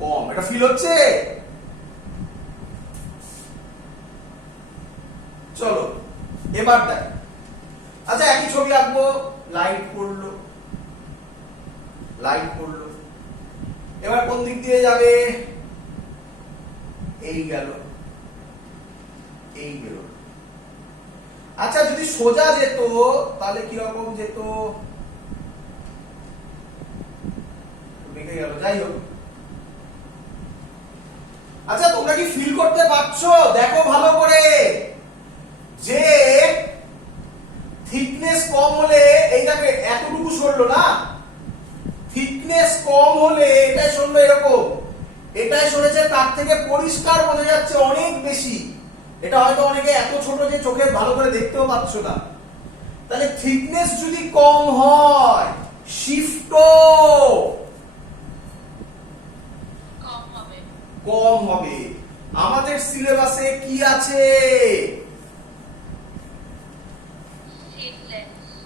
কম। এটা ফিল হচ্ছে? চলো এবার দেখ। আচ্ছা একই ছবি আঁকবো, লাইট পড়লো, লাইট পড়লো, এবার কোন দিক দিয়ে যাবে? এই গেল, এই গেল। আচ্ছা যদি সোজা যেত তাহলে কিরকম যেত? বেঁকে গেল, যাই হোক। আচ্ছা তোমরা কি ফিল করতে পারছো? দেখো ভালো করে যে থিকনেস কম হলে এই দেখো এতটুকু সরলো না, থিকনেস কম হলে এটাই সরলো এরকম, এটাই সরেছে, তার থেকে পরিষ্কার বোঝা যাচ্ছে অনেক বেশি। এটা হয়তো অনেকে এত ছোট যে চোখে ভালো করে দেখতেও পাচ্ছ না। তাহলে থিকনেস যদি কম হয় শিফটও কম হবে। আমাদের সিলেবাসে কি আছে?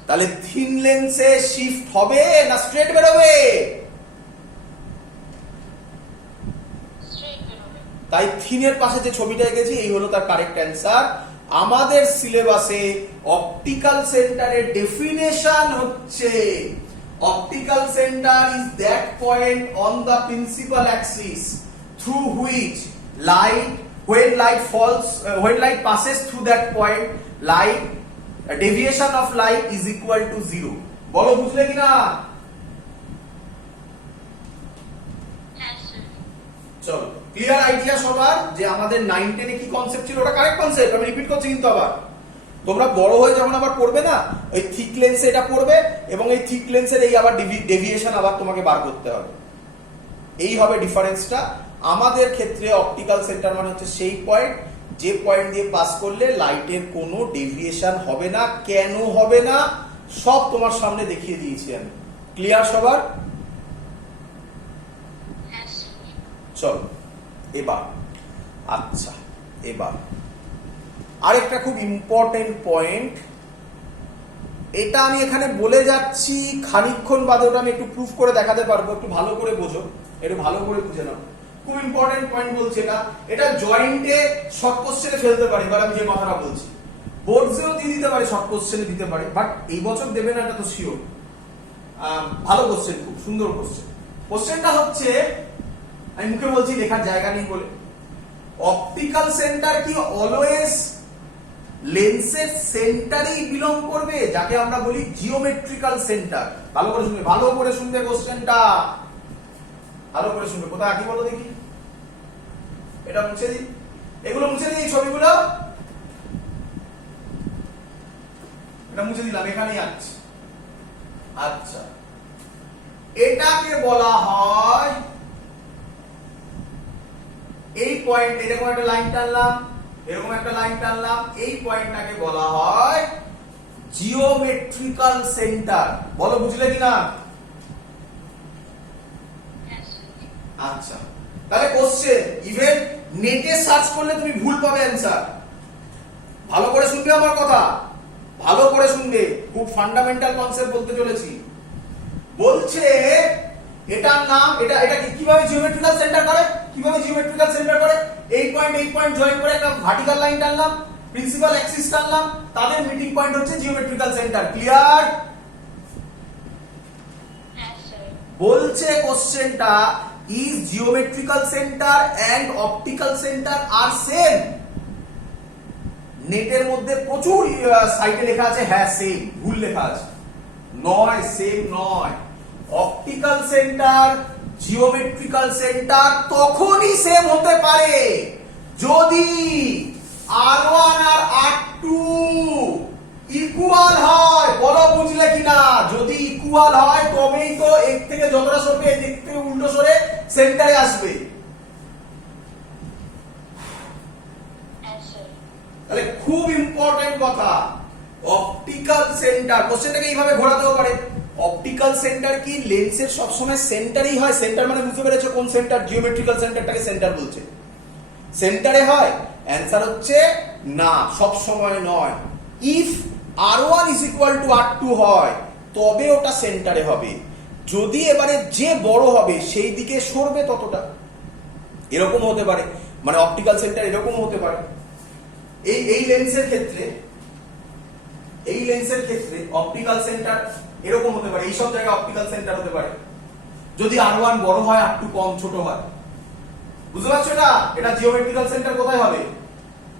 তাহলে থিন লেন্সে শিফট হবে না স্ট্রেট বেরোবে? তাই থিনের পাশে যে ছবিটা এঁকেছি এই হলো তার কারেক্ট অ্যান্সার। আমাদের সিলেবাসে অপটিক্যাল সেন্টারের ডেফিনেশন হচ্ছে optical centre is that point on the principal Axis through which when light passes through that point, deviation of light is equal to 0. বলো বুঝলে কিনা? চলো ক্লিয়ার আইডিয়া সবার যে আমাদের 9 10 এ কি কনসেপ্ট ছিল? ওটা কারেক্ট কনসেপ্ট, আমি রিপিট করছি কিন্তু আবার তোমরা বড় হয়ে যখন আবার পড়বে না ওই থিক লেন্সে এটা পড়বে এবং এই থিক লেন্সের এই আবার ডেভিয়েশন আবার তোমাকে বার করতে হবে। এই হবে ডিফারেন্সটা। আমাদের ক্ষেত্রে অপটিক্যাল সেন্টার মানে হচ্ছে সেই পয়েন্ট যে পয়েন্ট দিয়ে পাস করলে লাইটের কোনো ডেভিয়েশন হবে না। কেন হবে না সব তোমার সামনে দেখিয়ে দিয়েছি আমি। ক্লিয়ার সবার? চলো এবার, আচ্ছা এবার আরেকটা খুব ইম্পর্টেন্ট পয়েন্ট, এটা আমি এখানে বলে যাচ্ছি, খানিকক্ষণ বাদে ওটা আমি একটু প্রুফ করে দেখাতে পারবো। একটু ভালো করে বোঝো, একটু ভালো করে বুঝে নাও। খুব ইম্পর্টেন্ট পয়েন্ট বলছি এটা। এটা জয়েন্টে শর্ট কোশ্চেনে ফেলতে পারি, এবার আমি যে কথাটা বলছি বোর্ডসেও দিয়ে দিতে পারি, শর্ট কোশ্চেনে দিতে পারি, বাট এই বছর দেবে না এটা তো শিওর। ভালো কোশ্চেন, খুব সুন্দর কোশ্চেন। কোশ্চেনটা হচ্ছে, আমি মুখে বলছি লেখার জায়গা নেই বলে, অপটিক্যাল সেন্টার কি অলওয়েজ লেন্সের সেন্টারেই বিলং করবে, যাকে আমরা বলি জিওমেট্রিক্যাল সেন্টার? ভালো করে শুনবে, ভালো করে শুনবে কোশ্চেনটা, ভালো করে শুনবে। কোথায় আঁকি বলো দেখি? এটা মুছে দিই, এগুলো মুছে দিই, এই ছবিগুলো এটা মুছে দিলাম, এখানেই আঁকছি। আচ্ছা এটাকে বলা হয় এই পয়েন্ট, এরকম একটা লাইন টানলাম, এরকম একটা লাইন টানলাম, এই পয়েন্টটাকে বলা হয় জিওমেট্রিক্যাল সেন্টার। বলো বুঝলে কিনা? আচ্ছা তাহলে কোশ্চেন ইভেন নেটে সার্চ করলে তুমি ভুল পাবে অ্যানসার। ভালো করে শুনবে আমার কথা, ভালো করে শুনবে, খুব ফান্ডামেন্টাল কনসেপ্ট বলতে চলেছি। বলছে এটার নাম, এটা এটা কিভাবে জিওমেট্রিক্যাল সেন্টার করে, কিভাবে জিওমেট্রিক্যাল সেন্টার করে? এই পয়েন্ট জয়েন করে একটা ভার্টিক্যাল লাইন টানলাম, প্রিন্সিপাল অ্যাক্সিস টানলাম, তাদের মিটিং পয়েন্ট হচ্ছে জিওমেট্রিক্যাল সেন্টার। ক্লিয়ার? বলছে কোশ্চেনটা, is geometrical centre and optical centre are same? নেটের মধ্যে প্রচুর সাইটে লেখা আছে হ্যাঁ সেম, ভুল লেখা আছে। নয়, সেম নয়। অপটিক্যাল সেন্টার জিওমেট্রিক্যাল সেন্টার তখনই সেম হতে পারে যদি R1 আর R2 ইকুয়াল হয়। বলো বুঝলে কিনা? যদি ইকুয়াল হয় তবেই তো এক থেকে যতটা সরবে এদিক থেকে উল্টো সরে সেন্টারে আসবে। তাহলে খুব ইম্পর্টেন্ট কথা, অপটিক্যাল সেন্টার কোশ্চেনটাকে এইভাবে ঘোরাতেও পারে। অপটিক্যাল সেন্টার কি লেন্সের সবসময় সেন্টারেই হয়? সেন্টার মানে বুঝতে পেরেছো কোন সেন্টার? জিওমেট্রিক্যাল সেন্টারটাকে সেন্টার বলছে। সেন্টারে হয়? অ্যান্সার হচ্ছে না, সব সময় নয়। If R1 is equal to R2 হয় তবে ওটা সেন্টারে হবে। যদি এবারে যে বড় হবে সেই দিকে সরবে ততটা, এরকম হতে পারে, মানে অপটিক্যাল সেন্টার এরকম হতে পারে। এই লেন্সের ক্ষেত্রে অপটিক্যাল সেন্টার এরকম হতে পারে, এইসব জায়গায় অপটিক্যাল সেন্টার হতে পারে। যদি R1 বড় হয় R2 কম ছোট হয়, বুঝতে পারছো? এটা জিওমেট্রিক্যাল সেন্টার কোথায় হবে?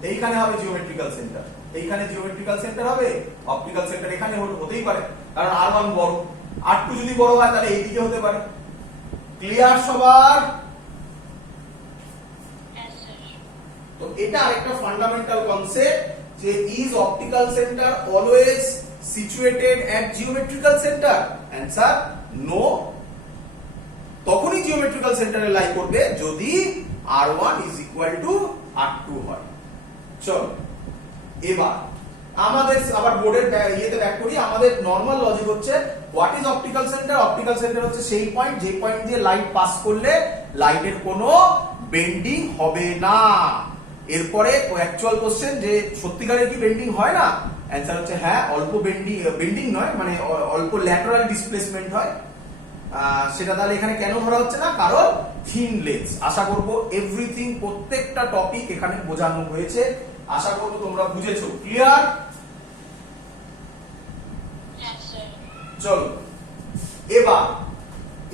এইখানে হবে জিওমেট্রিক্যাল সেন্টার, এইখানে জিওমেট্রিক্যাল সেন্টার হবে। অপটিক্যাল সেন্টার এখানে হতেই পারে, কারণ R1 বড়। R2 যদি বড় হয় তাহলে এইদিকে হতে পারে। ক্লিয়ার সবার? তো এটা আরেকটা ফান্ডামেন্টাল কনসেপ্ট যে is optical centre always situated at geometrical centre? Answer no. তখনই জিওমেট্রিক্যাল সেন্টারে লাই করবে যদি R1 is equal to R2 হয়। চলো এবার আমাদের আবার বোর্ডের ইয়েতে ব্যাক করি। আমাদের নরমাল লজিক হচ্ছে what is optical centre? Optical centre হচ্ছে সেই পয়েন্ট যে পয়েন্ট দিয়ে লাইট পাস করলে লাইটের কোনো বেন্ডিং হবে না। এরপরে অ্যাকচুয়াল কোশ্চেন যে সত্যিকারের কি বেন্ডিং হয় না? অ্যান্সার হচ্ছে হ্যাঁ, অল্প বেন্ডিং নয়, মানে অল্প ল্যাটারাল ডিসপ্লেসমেন্ট হয়। সেটা তাহলে এখানে কেন ধরা হচ্ছে না? কারণ থিন লেন্স। আশা করব এভরিথিং, প্রত্যেকটা টপিক এখানে বোঝানো হয়েছে। আশা করব তোমরা বুঝেছো। ক্লিয়ার? চলো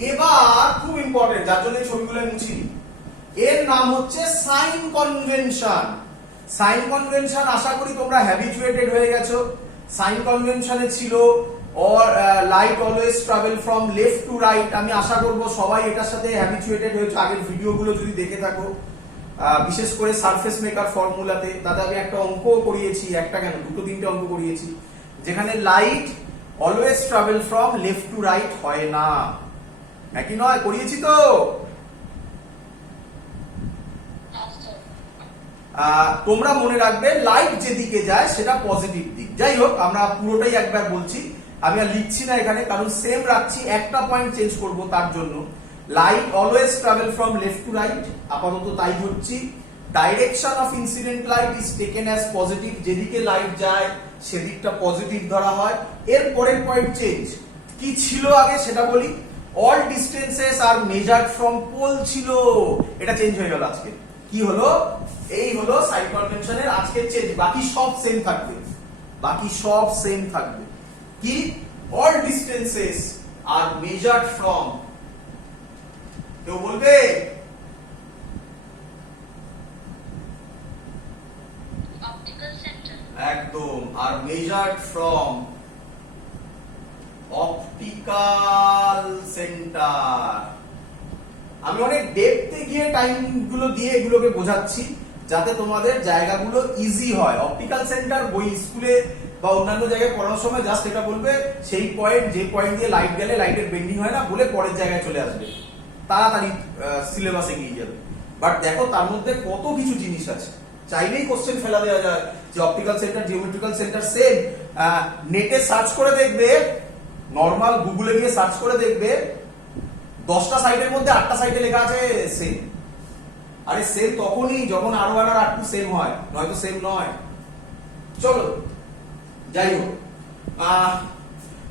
এবার খুব ইম্পর্টেন্ট, যার জন্য ছবিগুলো মুছি। এর নাম হচ্ছে সাইন কনভেনশন। সাইন কনভেনশন আশা করি তোমরা হ্যাবিচুয়েটেড হয়ে গেছো। সাইন কনভেনশনে ছিল light always travel from left to right. আমি আশা করব সবাই এটার সাথে হ্যাবিচুয়েটেড হয়েছে। আগের ভিডিওগুলো যদি দেখে থাকো, বিশেষ করে সারফেস মেকার ফর্মুলাতে, তাতে আমি একটা অঙ্ক করিয়েছি, একটা কেন দুটো তিনটে অঙ্ক করিয়েছি, যেখানে light always travel from left to right হয় না। একই নয়? করিয়েছি তো? তোমরা মনে রাখবে লাইট যেদিকে যায় সেটা পজিটিভ দিক। যাই হোক, আমরা পুরোটাই একবার বলছি, আমি আর লিখছি না এখানে, কারণ সেম রাখছি, একটা পয়েন্ট চেঞ্জ করব তার জন্য। Light always travel from left to right, আপাতত তাই ধরছি। Direction of incident light is taken as positive, যেদিকে লাইট যায় সেদিকটা পজিটিভ ধরা হয়। এর পরের পয়েন্ট চেঞ্জ কি ছিল আগে সেটা বলি। All distances are measured from pole ছিল, এটা চেঞ্জ হয়ে গেল আজকে। কি হলো? এই হলো সাইন কনভেনশনের আজকের চেঞ্জ। বাকি সব সেম থাকবে, কি? All distances are measured from, কেউ বলবে? Optical centre. একদম। Are measured from optical centre. আমি অনেক ডেপথে গিয়ে টাইম গুলো দিয়ে এগুলোকে বোঝাচ্ছি যাতে তোমাদের জায়গাগুলো ইজি হয়। অপটিক্যাল সেন্টার বই স্কুলে বা অন্যান্য জায়গায় পড়ানোর সময় জাস্ট এটা বলবে সেই পয়েন্ট, যে পয়েন্ট দিয়ে লাইট গেলে লাইটের বেন্ডিং হয় না, বলে পরের জায়গায় চলে আসবে, তাড়াতাড়ি সিলেবাস এগিয়ে যাবে। বাট দেখো তার মধ্যে কত কিছু জিনিস আছে, চাইলেই কোশ্চেন ফেলা দেওয়া যায় যে optical centre geometrical centre same. নেটে সার্চ করে দেখবে, নর্মাল গুগলে গিয়ে সার্চ করে দেখবে, 10টা সাইটের মধ্যে 8টা সাইটে লেখা আছে সেম। আরে সেম তখনই যখন R1 আর R2 সেম হয়, নয়তো সেম নয়। চলো যাই হোক,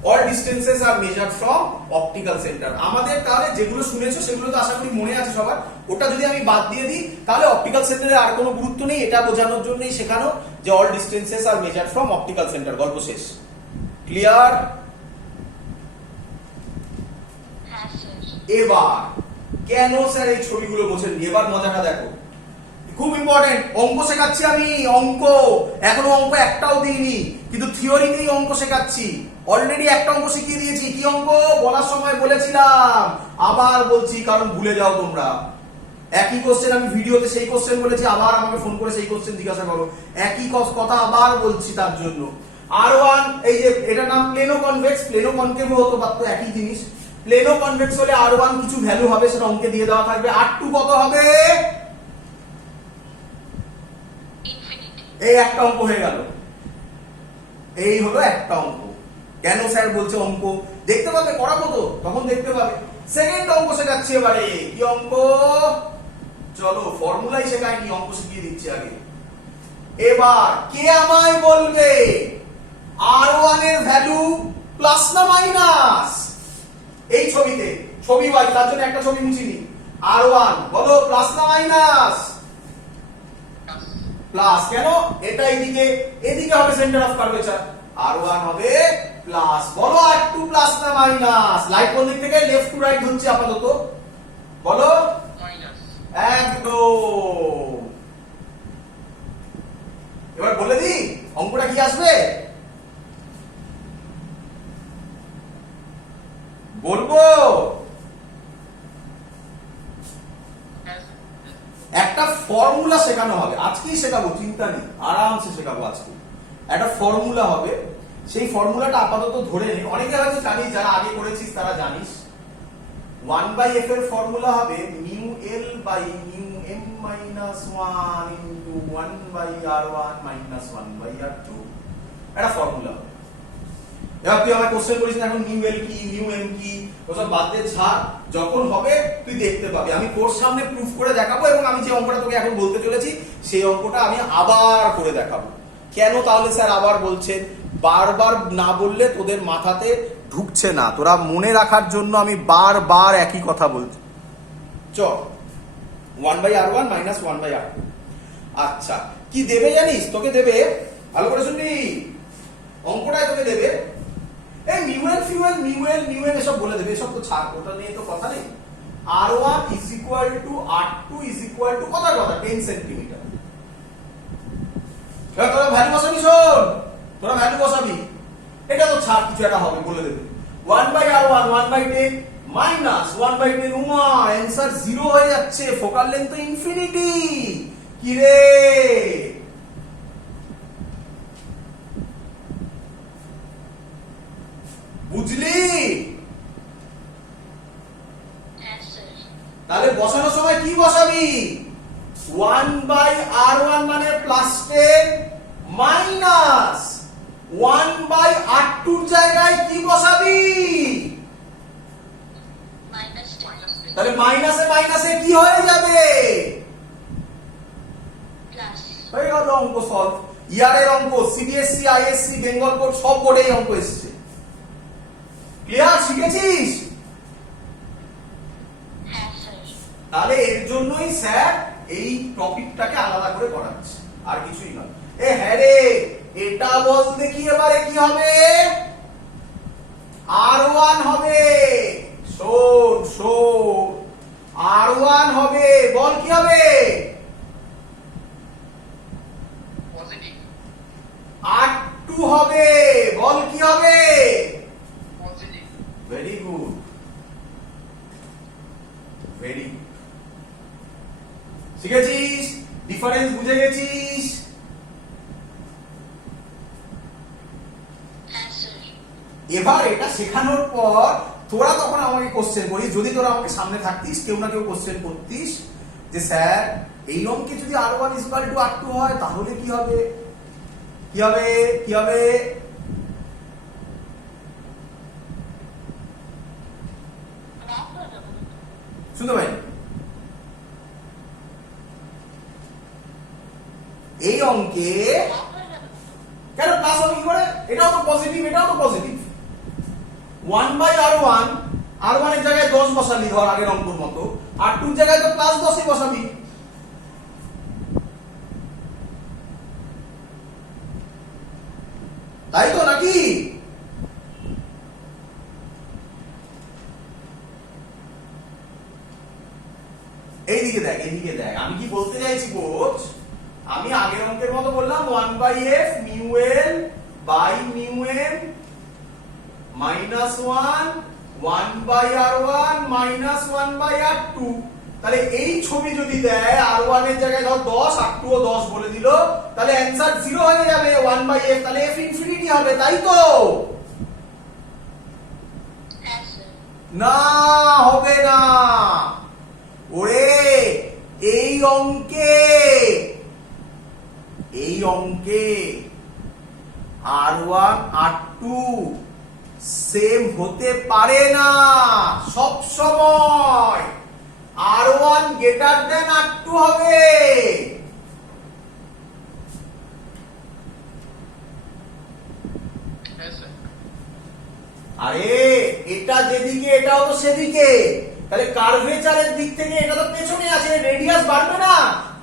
all distances are measured from optical centre. আমাদের তাহলে যেগুলো শুনেছো সেগুলো তো আশা করি মনে আছে সবার। ওটা যদি আমি বাদ দিয়ে দিই তাহলে অপটিক্যাল সেন্টারে আর কোনো গুরুত্ব নেই। এটা বোঝানোর জন্যই শেখানো যে all distances are measured from optical centre. গল্প শেষ। ক্লিয়ার? এবার কেন স্যার এই ছবিগুলো বোঝেননি? এবার মজাটা দেখো, খুব ইম্পর্টেন্ট। অঙ্ক শেখাচ্ছি আমি, অঙ্ক এখনো অঙ্ক একটাও দিইনি, কিন্তু থিওরিতেই অঙ্ক শেখাচ্ছি। অলরেডি একটা অঙ্ক শিখিয়ে দিয়েছি। কি অঙ্ক? বলার সময় বলেছিলাম, আবার বলছি কারণ ভুলে যাও তোমরা। একই কোশ্চেন আমি ভিডিওতে সেই কোশ্চেন বলেছি, আবার আমাকে ফোন করে সেই কোশ্চেন জিজ্ঞাসা করো। একই কথা আবার বলছি তার জন্য। R1 এই যে এটার নাম প্লেনো কনভেক্স, প্লেনো কনকেভ হতো পারতো, একই জিনিস। প্লেনো কনভেক্স হলে R1 কিছু ভ্যালু হবে, সেটা অঙ্কে দিয়ে দেওয়া থাকবে। R2 কত হবে? এই একটা অঙ্ক হয়ে গেল। এই হলো একটা অঙ্ক। কেন স্যার বলছে অঙ্ক? দেখতে পাবে, করাবো তো, তখন দেখতে পাবে। সেকেন্ড অঙ্ক শেখাচ্ছি এবারে। কি অঙ্ক? চলো, ফর্মুলাই শেখাইনি, অঙ্ক শিখিয়ে দিচ্ছি আগে। এবার কে আমায় বলবে R1 এর ভ্যালু প্লাস না মাইনাস? এই ছবিতে ছবি ওয়াইজ, তার জন্য একটা ছবি মুছিনি। R1 বলো প্লাস না মাইনাস? Plus. প্লাস। কেন? এটা এদিকে, এদিকে হবে সেন্টার অফ কার্ভেচার, R1 হবে প্লাস। বলো R2 প্লাস না মাইনাস? লাইট কোন দিক থেকে? লেফট টু রাইট হচ্ছে আপাতত, বলো। Minus. একদম। এবার বলে দি অঙ্কটা কি আসবে, বলবো। Yes. একটা ফর্মুলা শেখানো হবে, আজকেই শেখাবো, চিন্তা নেই, আরামসে শেখাবো আজকে। একটা ফর্মুলা হবে, সেই ফর্মুলাটা আপাতত ধরে নে। অনেকে হয়তো জানিস, যারা আগে করেছিস তারা জানিস। 1/f এর ফর্মুলা হবে mu L by mu M minus 1 into 1/r1 minus 1/r2। একটা ফর্মুলা হবে। এবার তুই আমার কোশ্চেন করিস না এখন মিউ এল কি মিউ এম কি, ওসব বাদ দিয়ে ছাড়, যখন হবে তুই দেখতে পাবি। আমি কোর্স সামনে প্রুফ করে দেখাবো, এবং আমি যে অঙ্কটা তোকে এখন বলতে চলেছি সেই অঙ্কটা আমি আবার করে দেখাবো। কেন তাহলে স্যার আবার বলছেন? বারবার না বললে তোদের মাথাতে ঢুকছে না, তোরা মনে রাখার জন্য আমি বারবার একই কথা বলছি। চল 1/r1 মাইনাস 1/r2। আচ্ছা কি দেবে জানিস? তোকে দেবে, ভালো করে শুনবি, অঙ্কটায় তোকে দেবে এই মিউএল ফিউএল মিউএল মিউএল এসব বলে দেবে, এসব তো ছাড়, ওটা নিয়ে তো কথা নেই। R1 is equal to R2 is equal to কথা 10 সেন্টিমিটার। এবার তোরা ভ্যালু বসাবি, শোন, তোরা ভ্যালু বসাবি, এটা তো ছাড়, কিছু একটা হবে বলে দেবে। 1/r1 1/10 মাইনাস 1/10, উমা অ্যানসার 0 হয়ে যাচ্ছে, ফোকাল লেন্থ তো ইনফিনিটি। কি রে, বুঝলি? Yes, sir. তাহলে বসানোর সময় কি বসাবি? 1/r1 মানে প্লাস 10 মাইনাস 1/r2 এর জায়গায় কি বসাবি? Minus 10. তাহলে মাইনাসে মাইনাসে কি হয়ে যাবে? Plus. হয়ে গেল অঙ্ক সলভ। ইয়ারের অঙ্ক, সিবিএসসি আইএসসি বেঙ্গল বোর্ড সব বোর্ডেই অঙ্ক এসেছে। ক্লিয়ার? শিখেছিস? Yes, sir. তাহলে এর জন্যই স্যার এই টপিকটাকে আলাদা করে করাচ্ছে, আর কিছুই নয়। এ হ্যাঁ রে, এটা বল দেখি এবারে কি হবে? R1 হবে, শোন শোন, R1 হবে, বল কি হবে? Positive. R2 হবে, বল কি হবে? Positive. Very good, very good. শিখেছিস? ডিফারেন্স বুঝে গেছিস? Yes, sir. এবার এটা শেখানোর পর তোরা তখন আমাকে কোশ্চেন করিস, যদি তোরা আমাকে সামনে থাকতিস, কেউ না কেউ কোশ্চেন করতিস যে স্যার এই অঙ্কে যদি R1 = R2 হয় তাহলে কি হবে? কি হবে? কি হবে? শুনতে পাইনি? এই অঙ্কে কেন প্লাস হবে কি করে? এটাও তো পজিটিভ, এটাও তো পজিটিভ। 1/r1, R1 এর জায়গায় 10 বসালি, ধর আগের অঙ্কের মতো, R2 এর জায়গায় তো প্লাস 10ই বসাবি। তাই তো নাকি? এইদিকে দেখ, এইদিকে দেখ, আমি কি বলতে চাইছি বোঝ। আমি আগের অঙ্কের মতো বললাম 1/f mu L by mu M minus 1 1/r1 minus 1/r2। তাহলে এই ছবি যদি দেয়, R1 এর জায়গায় ধর 10, R2 ও 10 বলে দিল, তাহলে অ্যানসার 0 হয়ে যাবে 1/f, তাহলে f ইনফিনিটি হবে, তাই তো? Yes, sir. না, হবে না। ওরে এই অঙ্কে R1 R2 সেম হতে পারে না সব সময়। R1 গ্রেটার দেন R2 হবে। Yes, sir. আরে এটা যেদিকে এটাও তো সেদিকে, তাহলে কার্ভেচারের দিক থেকে এটা তো পেছনে আছে, রেডিয়াস বাড়বে না,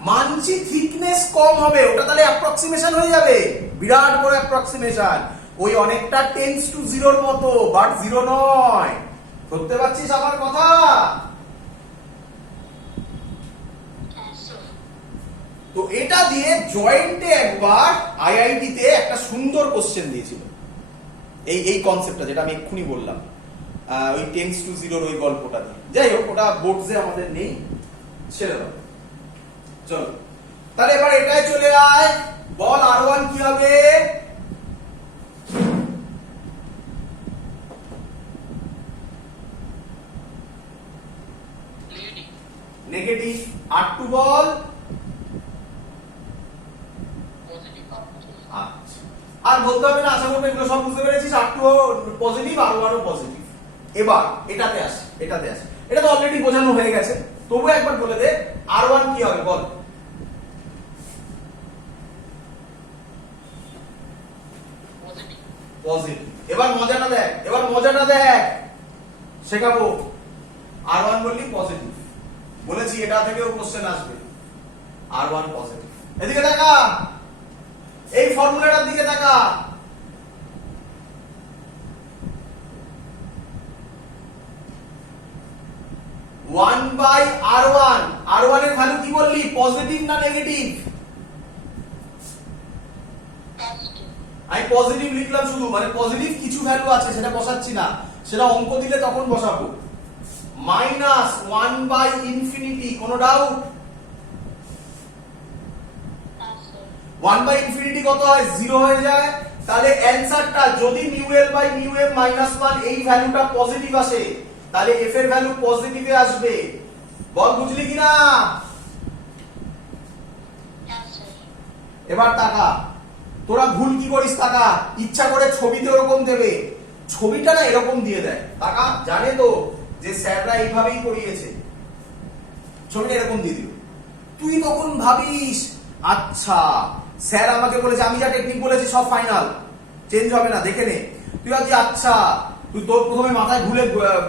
মানছি থিকনেস কম হবে, ওটা তাহলে অ্যাপ্রক্সিমেশন হয়ে যাবে, বিরাট বড় অ্যাপ্রক্সিমেশন, ওই অনেকটা টেন্স টু জিরোর মতো, বাট জিরো নয়। ধরতে পারছিস আমার কথা? Yes, sir. তো এটা দিয়ে জয়েন্টে একবার আইআইটি তে একটা সুন্দর কোশ্চেন দিয়েছিল, এই কনসেপ্টটা যেটা আমি এক্ষুনি বললাম, ওই টেন্স টু জিরোর ওই গল্পটা দিয়ে। যাই হোক, ওটা বোর্ডসে আমাদের নেই, ছেড়ে দাও। চলো তাহলে এবার এটাই চলে আয়, বল আর1 কি হবে? Leading. নেগেটিভ। আর2 বল। Positive. আচ্ছা, আর বলতে হবে না, আশা করবো এগুলো সব বুঝতে পেরেছিস। আর2 পজিটিভ, আর1 পজিটিভ। এবার এটাতে আসে, এটা তো অলরেডি বোঝানো হয়ে গেছে, তবু একবার বলে দে আর1 কি হবে বল। Positive. পজিটিভ। এবার মজাটা দেখ, শেখাবো। আর1 বললি পজিটিভ, বলেছি এটা থেকেও কোশ্চেন আসবে। আর1 পজিটিভ, এদিকে দেখা, এই ফর্মুলাটার দিকে দেখা। আর1 এর ভ্যালু কি বললি, পজিটিভ না নেগেটিভ? Positive. আমি পজিটিভ লিখলাম শুধু, মানে পজিটিভ কিছু ভ্যালু আছে সেটা বসাচ্ছি না, সেটা অঙ্ক দিলে তখন বসাবো। -1/∞, কোনো ডাউট? Yes, sir. 1/∞ কত হয়? 0 হয়ে যায়। তাহলে অ্যানসারটা যদি μl/μm-1 এই ভ্যালুটা পজিটিভ আসে, তাহলে f এর ভ্যালু পজিটিভে আসবে। বল বুঝলি কিনা? Yes, sir. এবার তাকা, তোরা ভুল কি করিস তাকা, ইচ্ছা করে ছবিতে ওরকম দেবে, ছবিটা না এরকম দিয়ে দেয়। তাকা, জানে তো যে স্যাররা এইভাবেই করিয়েছে, ছবিটা এরকম দিয়ে দিল। তুই তখন ভাবিস আচ্ছা স্যার আমাকে বলেছে, আমি যা টেকনিক বলেছি সব ফাইনাল, চেঞ্জ হবে না, দেখে নে। তুই ভাবছি আচ্ছা, তুই তোর প্রথমে মাথায়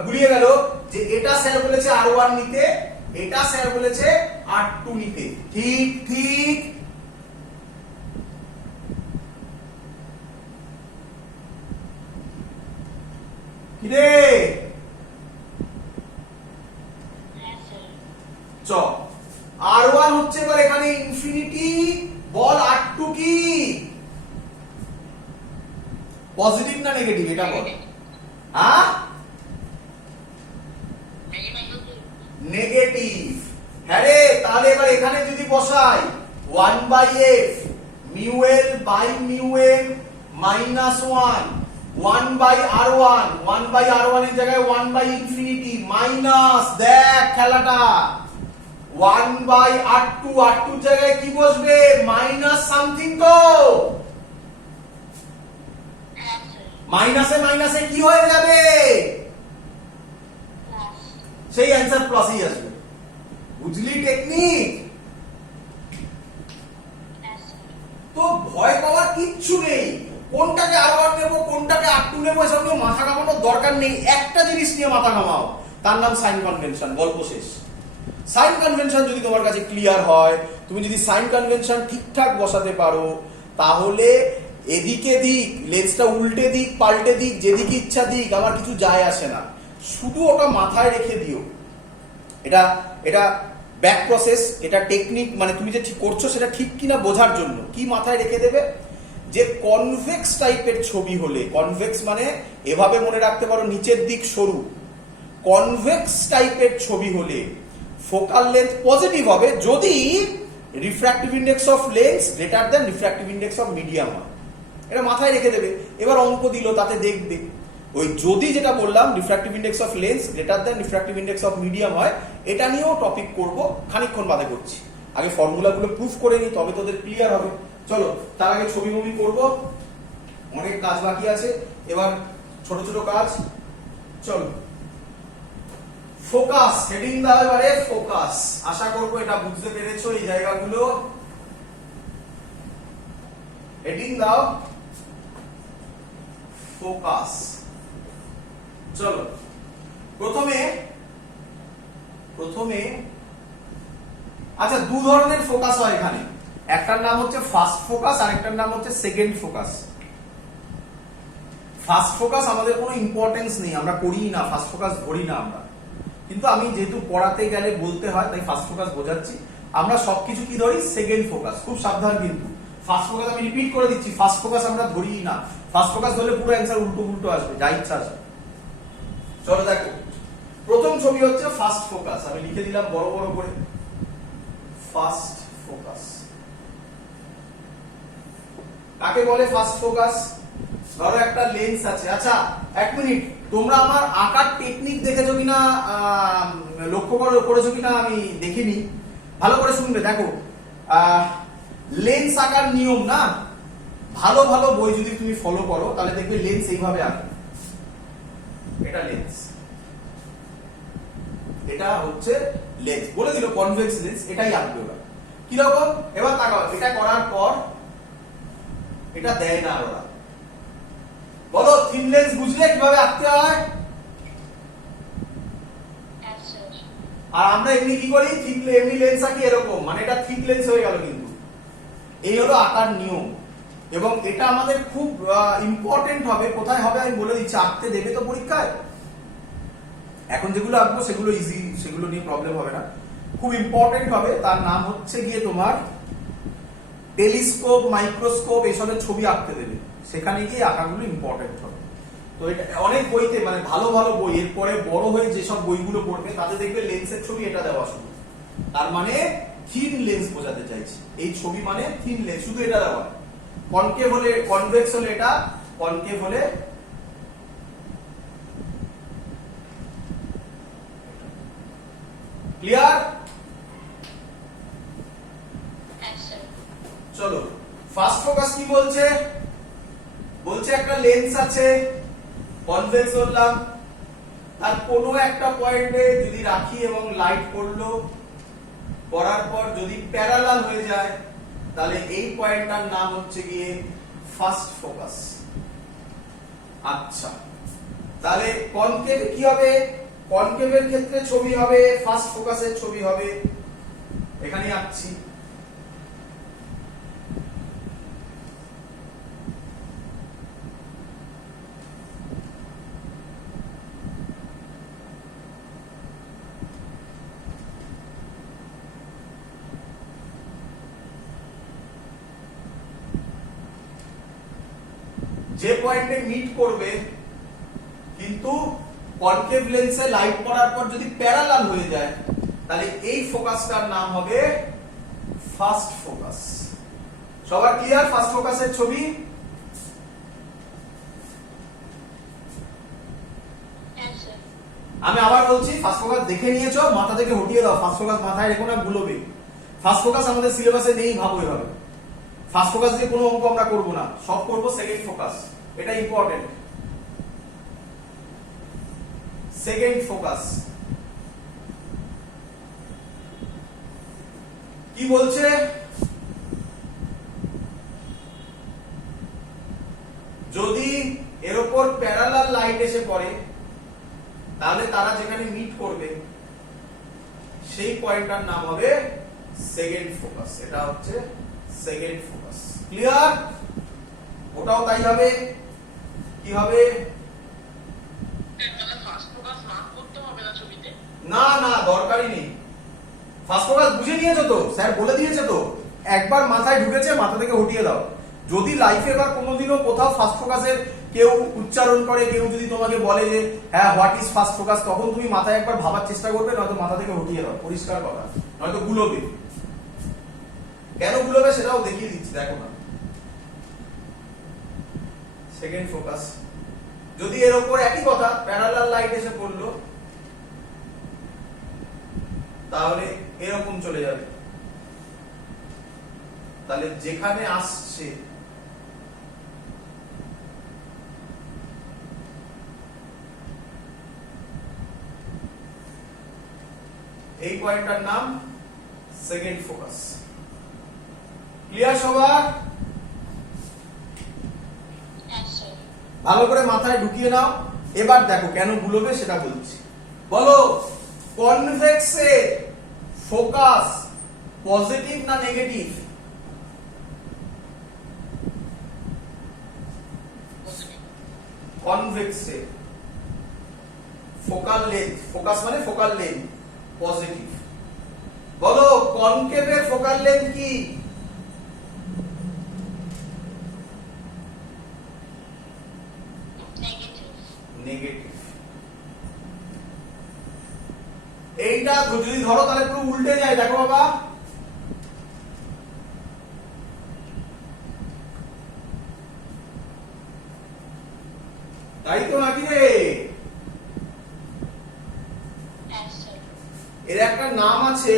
গুলিয়ে গেল যে এটা স্যার বলেছে আর1 নিতে, এটা স্যার বলেছে আর2 নিতে। ঠিক ঠিক। কিরে Yes, sir. চ, আর1 হচ্ছে এবার এখানে ইনফিনিটি, বল আর2 কি পজিটিভ না নেগেটিভ এটা বল। হ্যাঁ, Negative. নেগেটিভ। হ্যাঁ রে, তাহলে এবার এখানে যদি বসাই 1/f μl/μm-1 1/r1 এর জায়গায় 1/∞ মাইনাস, দেখ খেলাটা 1/r2, আর2 এর জায়গায় কি বসবে? Minus something. তো Yes, sir. মাইনাসে কি হয়ে যাবে? Plus. সেই অ্যান্সার প্লাসই আসবে। বুঝলি টেকনিক? Yes, sir. তো ভয় পাওয়ার কিচ্ছু নেই, কোনটাকে আর1 নেব কোনটাকে আর2 নেব এসব নিয়ে মাথা ঘামানোর দরকার নেই। একটা জিনিস নিয়ে মাথা ঘামাও, তার নাম সাইন কনভেনশন। গল্প শেষ। সাইন কনভেনশন যদি তোমার কাছে ক্লিয়ার হয়, তুমি যদি সাইন কনভেনশন ঠিকঠাক বসাতে পারো, তাহলে এদিকে দিক, লেন্সটা উল্টে দিক পাল্টে দিক, যেদিকে ইচ্ছা দিক, আমার কিছু যায় আসে না, শুধু ওটা মাথায় রেখে দিও। এটা ব্যাক প্রসেস, এটা টেকনিক, মানে তুমি যে ঠিক করছো সেটা ঠিক কিনা বোঝার জন্য কি মাথায় রেখে দেবে, যে কনভেক্স টাইপের ছবি হলে, কনভেক্স মানে এভাবে মনে রাখতে পারো নিচের দিক সরু, কনভেক্স টাইপের ছবি হলে ফোকাল লেন্থ পজিটিভ হবে যদি refractive index of lens greater than refractive index of medium হয়। এটা মাথায় রেখে দেবে। এবার অঙ্ক দিল, তাতে দেখবে ওই যদি যেটা বললাম refractive index of lens greater than refractive index of medium হয়, এটা নিয়েও টপিক করব, খানিকক্ষণ বাদে করছি। আগে ফর্মুলাগুলো প্রুফ করে নি, তবে তোদের ক্লিয়ার হবে। চলো, তার আগে ছবি মুভি করবো, অনেক কাজ বাকি আছে। এবার ছোট ছোট কাজ। চলো, ফোকাস, হেডিং দাও এবারে ফোকাস। আশা করবো এটা বুঝতে পেরেছো এই জায়গাগুলো। হেডিং দাও ফোকাস। চলো, প্রথমে প্রথমে আচ্ছা দু ধরনের ফোকাস হয় এখানে, একটার নাম হচ্ছে ফার্স্ট ফোকাস আর একটার নাম হচ্ছে সেকেন্ড ফোকাস। ফার্স্ট ফোকাস আমাদের কোনো ইম্পর্টেন্স নেই, আমরা করি না, ফার্স্ট ফোকাস ধরি না আমরা, কিন্তু আমি যেহেতু পড়াতে গেলে বলতে হয় তাই ফার্স্ট ফোকাস বোঝাচ্ছি। আমরা সবকিছু কি ধরি, সেকেন্ড ফোকাস। খুব সাবধান কিন্তু, ফার্স্ট ফোকাস আমি রিপিট করে দিচ্ছি, ফার্স্ট ফোকাস আমরা ধরি না। ফার্স্ট ফোকাস ধরলে পুরো অ্যান্সার উল্টো উল্টো আসবে, যা ইচ্ছা আসবে। চলো দেখো, প্রথম ছবি হচ্ছে ফার্স্ট ফোকাস, আমি লিখে দিলাম বড় বড় করে, ফার্স্ট ফোকাস। কাকে বলে ফার্স্ট ফোকাস? ধরো একটা লেন্স আছে, আচ্ছা এক মিনিট, তোমরা আমার আঁকার টেকনিক দেখেছো কিনা লক্ষ্য করেছো কিনা আমি দেখিনি, ভালো করে শুনবে। দেখো লেন্স আঁকার নিয়ম না, ভালো ভালো বই যদি তুমি ফলো করো তাহলে দেখবে লেন্স এইভাবে আঁকে। এটা লেন্স, এটা হচ্ছে লেন্স, বলে দিল কনভেক্স লেন্স, এটাই আঁকবে ওরা। কিরকম এবার তাকাও, এটা করার পর এটা দেয় না ওরা। বলো থিন লেন্স বুঝলে কিভাবে আঁকতে হয়? Yes, sir. আর আমরা এমনি কি করি, এমনি লেন্স আঁকি এরকম, মানে এটা থিক লেন্স হয়ে গেল। কিন্তু এই হলো আঁকার নিয়ম, এবং এটা আমাদের খুব ইম্পর্টেন্ট হবে। কোথায় হবে আমি বলে দিচ্ছি, আঁকতে দেবে তো পরীক্ষায়। এখন যেগুলো আঁকবো সেগুলো ইজি, সেগুলো নিয়ে প্রবলেম হবে না। খুব ইম্পর্টেন্ট হবে, তার নাম হচ্ছে গিয়ে তোমার টেলিস্কোপ, মাইক্রোস্কোপ, এসবের ছবি আঁকতে দেবে, সেখানে গিয়ে আঁকাগুলো ইম্পর্টেন্ট হবে। তো এটা অনেক বইতে, মানে ভালো ভালো বই, এরপরে বড় হয়ে যেসব বইগুলো পড়বে তাতে দেখবে লেন্সের ছবি এটা দেওয়া শুধু, তার মানে থিন লেন্স বোঝাতে চাইছি। এই ছবি মানে থিন লেন্স, শুধু এটা দেওয়া। কনকেভ হলে, কনভেক্স হলে এটা, কনকেভ হলে ক্লিয়ার? Yes, sir. চলো ফার্স্ট ফোকাস কি বলছে, বলছে একটা লেন্স আছে, কনভেক্স ধরলাম, আর কোনো একটা পয়েন্টে যদি রাখি এবং লাইট পড়লো, পড়ার পর যদি প্যারালাল হয়ে যায় তাহলে এই পয়েন্টটার নাম হচ্ছে গিয়ে ফার্স্ট ফোকাস। আচ্ছা তাহলে কনকেভ কি হবে, কনকেভের ক্ষেত্রে ছবি হবে, ফার্স্ট ফোকাসের ছবি হবে, এখানে আঁকছি। যে পয়েন্টে মিট করবে, কিন্তু কনকেভ লেন্সে লাইট পড়ার পর যদি প্যারালাল হয়ে যায় তাহলে এই ফোকাসটার নাম হবে ফার্স্ট ফোকাস। সবার ক্লিয়ার ফার্স্ট ফোকাসের ছবি? Yes, sir. আমি আবার বলছি, ফার্স্ট ফোকাস দেখে নিয়েছো, মাথা থেকে হটিয়ে দাও, ফার্স্ট ফোকাস মাথায় রেখো না, ভুলবে। ফার্স্ট ফোকাস আমাদের সিলেবাসে নেই, ভাবো এভাবে। ফার্স্ট ফোকাস দিয়ে কোনো অঙ্ক আমরা করবো না, সব করবো সেকেন্ড ফোকাস, এটা ইম্পর্টেন্ট। সেকেন্ড ফোকাস কি বলছে, যদি এর উপর প্যারালাল লাইট এসে পড়ে তাহলে তারা যেখানে মিট করবে সেই পয়েন্টটার নাম হবে সেকেন্ড ফোকাস। এটা হচ্ছে সেকেন্ড ফোকাস। ক্লিয়ার? ওটাও তাই হবে। কি হবে? না না, দরকারই নেই। ফার্স্ট ফোকাস বুঝে নিয়েছো তো, স্যার বলে দিয়েছে তো, একবার মাথায় ঢুকেছে, মাথা থেকে হটিয়ে দাও। যদি লাইফে বা কোনোদিনও কোথাও ফার্স্ট ফোকাসের কেউ উচ্চারণ করে, কেউ যদি তোমাকে বলে যে হ্যাঁ হোয়াট ইজ ফার্স্ট ফোকাস, তখন তুমি মাথায় একবার ভাবার চেষ্টা করবে, নয়তো মাথা থেকে হটিয়ে দাও, পরিষ্কার কথা, নয়তো গুলোবে। কেন গুলোবে সেটাও দেখিয়ে দিচ্ছি, দেখো না। সেকেন্ড ফোকাস যদি এর উপর একই কথা প্যারালাল লাইট এসে পড়লো তাহলে এরকম চলে যাবে, তাহলে যেখানে আসছে এই পয়েন্টটার নাম সেকেন্ড ফোকাস। ক্লিয়ার সবার? Yes, sir. ভালো করে মাথায় ঢুকিয়ে নাও। এবার দেখো কেন গুলোবে সেটা বলছি। বলো কনভেক্সে ফোকাস পজিটিভ না নেগেটিভ? কনভেক্সে ফোকাল লেন্থ, ফোকাস মানে ফোকাল লেন্থ পজিটিভ। বলো কনকেভের ফোকাল লেন্থ কি? Negative. নেগেটিভ। এইটা যদি ধরো তাহলে পুরো উল্টে যায়, দেখো বাবা। তাই তো নাকি রে? Yes, sir. এর একটা নাম আছে,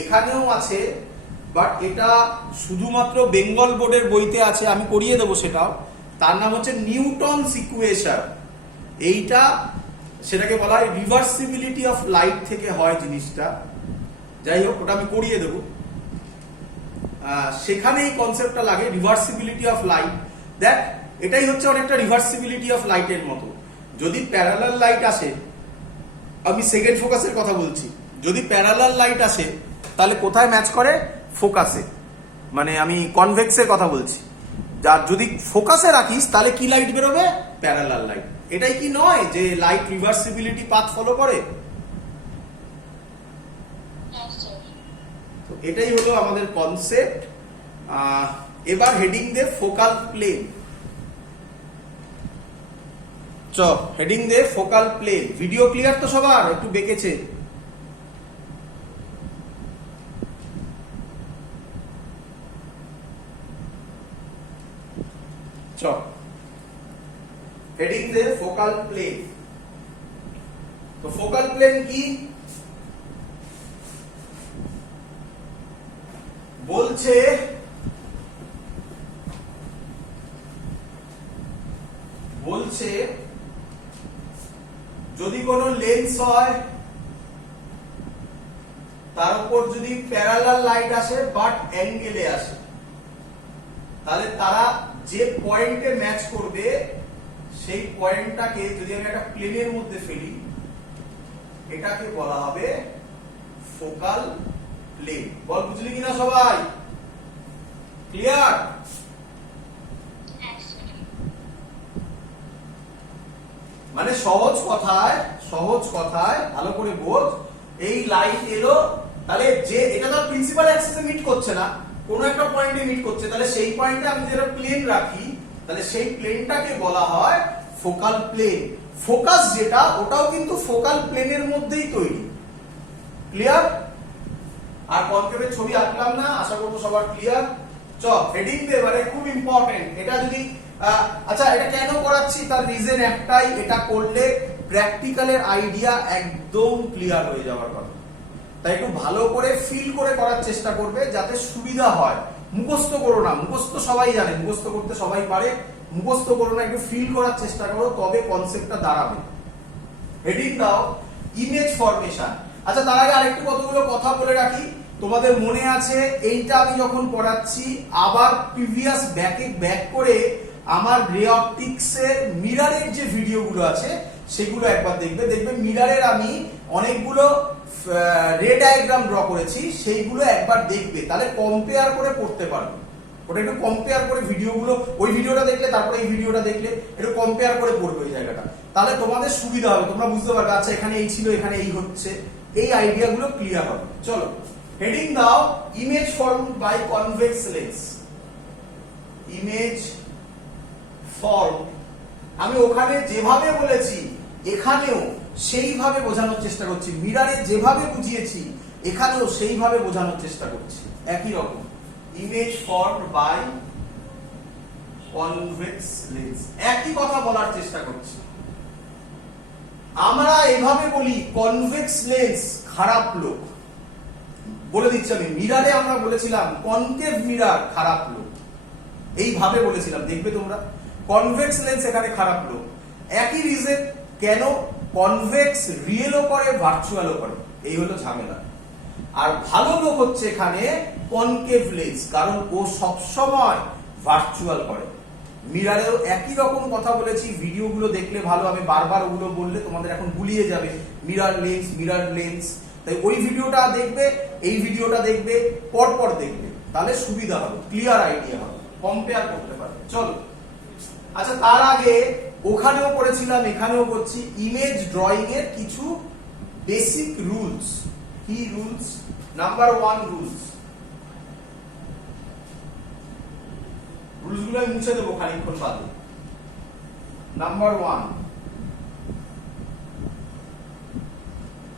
এখানেও আছে, বাট এটা শুধুমাত্র বেঙ্গল বোর্ডের বইতে আছে, আমি করিয়ে দেবো সেটাও। তার নাম হচ্ছে নিউটনস ইকুয়েশন। এইটা সেটাকে বলা হয় রিভার্সিবিলিটি অফ লাইট থেকে হয় জিনিসটা। যাই হোক, ওটা আমি করিয়ে দেবো। সেখানে এই কনসেপ্টটা লাগে রিভার্সিবিলিটি অফ লাইট। দেখ, এটাই হচ্ছে অনেকটা রিভার্সিবিলিটি অফ লাইটের মতো। যদি প্যারালাল লাইট আসে, আমি সেকেন্ড ফোকাসের কথা বলছি, যদি প্যারালাল লাইট আসে তাহলে কোথায় ম্যাচ করে? ফোকাসে। মানে আমি কনভেক্সের কথা বলছি। যার যদি ফোকাসে রাখিস তাহলে কি লাইট বেরোবে? Parallel light. এটাই কি নয় যে লাইট রিভার্সিবিলিটি পাথ ফলো করে? Yes, sir. তো এটাই হলো আমাদের কনসেপ্ট। এবার হেডিং দে ফোকাল প্লেন। চ হেডিং দে ফোকাল প্লেন। ভিডিও ক্লিয়ার তো সবার? একটু বেঁকেছে। চ হেডিং দে ফোকাল প্লেন। তো ফোকাল প্লেন কি বলছে? বলছে যদি কোনো লেন্স হয় তার উপর যদি প্যারালাল লাইট আসে বাট অ্যাঙ্গেলে আসে, তাহলে তারা যে পয়েন্টে ম্যাচ করবে সেই পয়েন্টটাকে যদি আমি একটা প্লেনের মধ্যে ফেলি, এটাকে বলা হবে ফোকাল প্লেন। বল বুঝলি কিনা সবাই? ক্লিয়ার? Yes, sir. মানে সহজ কথায় ভালো করে বোঝ। এই লাইট এলো, তাহলে যে এটা তো প্রিন্সিপাল অ্যাক্সিসে মিট করছে না, কোনো একটা পয়েন্টে মিট করছে, তাহলে সেই পয়েন্টে আমি যেটা প্লেন রাখি, তাহলে সেই প্লেনটাকে বলা হয় ফোকাল প্লেন। ফোকাস যেটা, ওটাও কিন্তু ফোকাল প্লেনের মধ্যেই তৈরি। ক্লিয়ার? আর কনকেভের ছবি আঁকলাম না, আশা করবো সবার ক্লিয়ার। চ হেডিং দে, এবারে খুব ইম্পর্টেন্ট এটা। যদি আচ্ছা, এটা কেন করাচ্ছি তার রিজন একটাই, এটা করলে প্র্যাকটিক্যালের আইডিয়া একদম ক্লিয়ার হয়ে যাওয়ার কথা। তাই একটু ভালো করে ফিল করে করার চেষ্টা করবে যাতে সুবিধা হয়। মুখস্থ করো না, মুখস্থ সবাই জানে, মুখস্থ করতে সবাই পারে, মুখস্থ করো না, একটু ফিল করার চেষ্টা করো, তবে কনসেপ্টটা দাঁড়াবে। হেডিং দাও ইমেজ ফরমেশন। আচ্ছা, তার আগে আরেকটু কতগুলো কথা বলে রাখি। তোমাদের মনে আছে এইটা আমি যখন পড়াচ্ছি, আবার প্রিভিয়াস ব্যাক করে আমার রে অপটিক্সের মিররের যে ভিডিওগুলো আছে সেগুলো একবার দেখবে মিররের আমি অনেকগুলো রে ডায়াগ্রাম ড্র করেছি, সেইগুলো একবার দেখবে, তাহলে কম্পেয়ার করে পড়তে পারবে। ওটা একটু কম্পেয়ার করে ভিডিওগুলো, ওই ভিডিওটা দেখলে তারপরে এই ভিডিওটা দেখলে একটু কম্পেয়ার করে পড়বে ওই জায়গাটা, তাহলে তোমাদের সুবিধা হবে, তোমরা বুঝতে পারবে আচ্ছা এখানে এই ছিল, এখানে এই হচ্ছে, এই আইডিয়াগুলো ক্লিয়ার হবে। চলো হেডিং দাও image formed by convex lens. Image form আমি ওখানে যেভাবে বলেছি এখানেও সেইভাবে বোঝানোর চেষ্টা করছি, মিররে যেভাবে বুঝিয়েছি এখানেও সেইভাবে বোঝানোর চেষ্টা করছি, একই রকম। Image formed by convex lens, একই কথা বলার চেষ্টা করছি। আমরা এভাবে বলি কনভেক্স লেন্স খারাপ লোক, বলে দিচ্ছি আমি। মিররে আমরা বলেছিলাম কনকেভ মিরর খারাপ লোক, এইভাবে বলেছিলাম, দেখবে তোমরা। কনভেক্স লেন্স এখানে খারাপ লোক, একই রিজন। কেন? কনভেক্স রিয়েলও করে, ভার্চুয়ালও করে, এই হলো ঝামেলা। আর ভালো লোক হচ্ছে এখানে কনকেভ লেন্স, কারণ ও সবসময় ভার্চুয়াল করে। মিররেও একই রকম কথা বলেছি, ভিডিওগুলো দেখলে ভালো, আমি বারবার ওগুলো বললে তোমাদের এখন গুলিয়ে যাবে, মিরর লেন্স। তাই ওই ভিডিওটা দেখবে, এই ভিডিওটা দেখবে, পরপর দেখবে, তাহলে সুবিধা হবে, ক্লিয়ার আইডিয়া হবে, কম্পেয়ার করতে পারবে। চলো, আচ্ছা তার আগে ওখানেও করেছিলাম, এখানেও করছি, ইমেজ ড্রয়িং এর কিছু বেসিক রুলস। কি রুলস? নাম্বার 1 রুলস গুলো আমি মুছে দেবো খানিকক্ষণ বাদে। নাম্বার 1,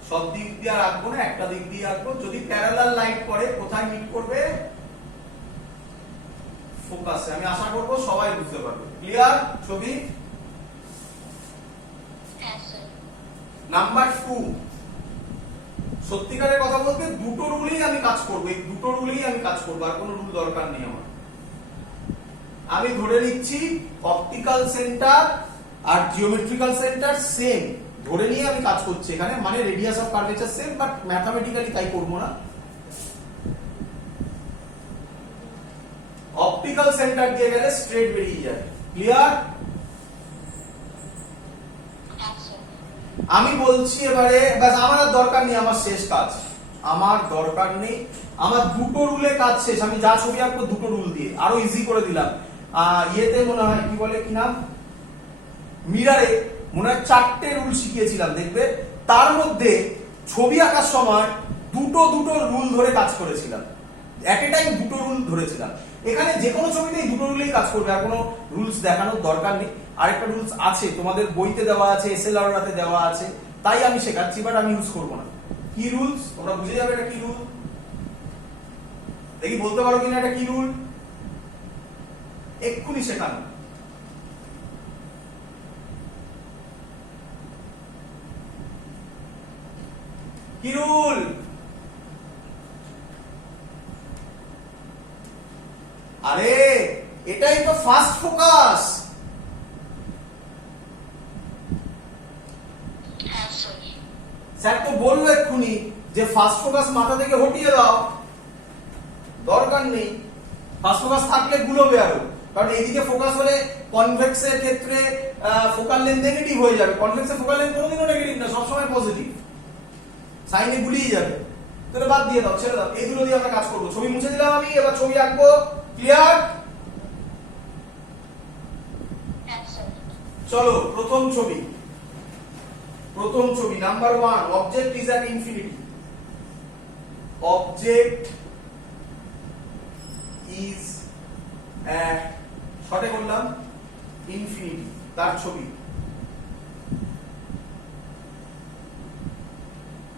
সব দিক দিয়ে রাখবো না, একটা দিক দিয়ে রাখবো। যদি প্যারালাল লাইট পড়ে কোথায় মিট করবে? ফোকাসে। আমি আশা করব সবাই বুঝতে পারবে। ক্লিয়ার ছবি? হ্যাঁ স্যার। নাম্বার 2, সত্যিকারের কথা বলতে দুটো রুলেই আমি কাজ করব, এই দুটো রুলেই আমি কাজ করব, আর কোনো রুল দরকার নেই আমার। আমি ধরে নিচ্ছি অপটিক্যাল সেন্টার আর জিওমেট্রিক্যাল সেন্টার সেম, ধরে নিয়ে আমি কাজ করছি এখানে, মানে radius of curvature same, but mathematically তাই করব না। অপটিক্যাল সেন্টার দিয়ে গেলে স্ট্রেট বেরিয়ে যাবে। ক্লিয়ার? হ্যাঁ স্যার। আমি বলছি এবারে, ব্যাস আমার আর দরকার নেই, আমার শেষ কাজ, আমার দরকার নেই, আমার দুটো রুলে কাজ শেষ। আমি যা ছবি আঁকবো দুটো রুল দিয়ে, আরো ইজি করে দিলাম। ইয়েতে মনে হয় কি বলে, কি নাম, মিরারে মনে হয় 4টে রুল শিখিয়েছিলাম দেখবে, তার মধ্যে ছবি আঁকার সময় দুটো রুল ধরে কাজ করেছিলাম, এক এ টাইম দুটো রুল ধরেছিলাম। এখানে যে কোনো ছবিতেই দুটো রুলেই কাজ করবে, আর কোনো রুলস দেখানোর দরকার নেই। আরেকটা রুলস আছে তোমাদের বইতে দেওয়া আছে, এসএলআরতে দেওয়া আছে, তাই আমি শেখাচ্ছি, বাট আমি ইউজ করবো না। কি রুলস তোমরা বুঝে যাবে এটা কি রুল? দেখি বলতে পারো কিনা এটা কি রুল? এক্ষুনি শেখানো। কি রুল? আরে এটাই তো ফার্স্ট ফোকাস। হ্যাঁ স্যার। স্যার তো বললো এক্ষুনি যে ফার্স্ট ফোকাস মাথা থেকে হটিয়ে দাও, দরকার নেই। ফার্স্ট ফোকাস থাকলে গুলোবে আরো, কারণ এইদিকে ফোকাস হলে কনভেক্সের ক্ষেত্রে ফোকাল লেন্থ নেগেটিভ হয়ে যাবে। কনভেক্সের ফোকাল লেন্থ কোনোদিনও নেগেটিভ না, সবসময় পজিটিভ, সাইনে গুলিয়ে যাবে। তাহলে বাদ দিয়ে দাও, ছেড়ে দাও, এই দুটো দিয়ে আমরা কাজ করবো। ছবি মুছে দিলাম আমি, এবার ছবি আঁকবো। ক্লিয়ার? হ্যাঁ স্যার। চলো প্রথম ছবি number 1, object is at infinity. Object is at, শর্টে করলাম, ইনফিনিটি, তার ছবি।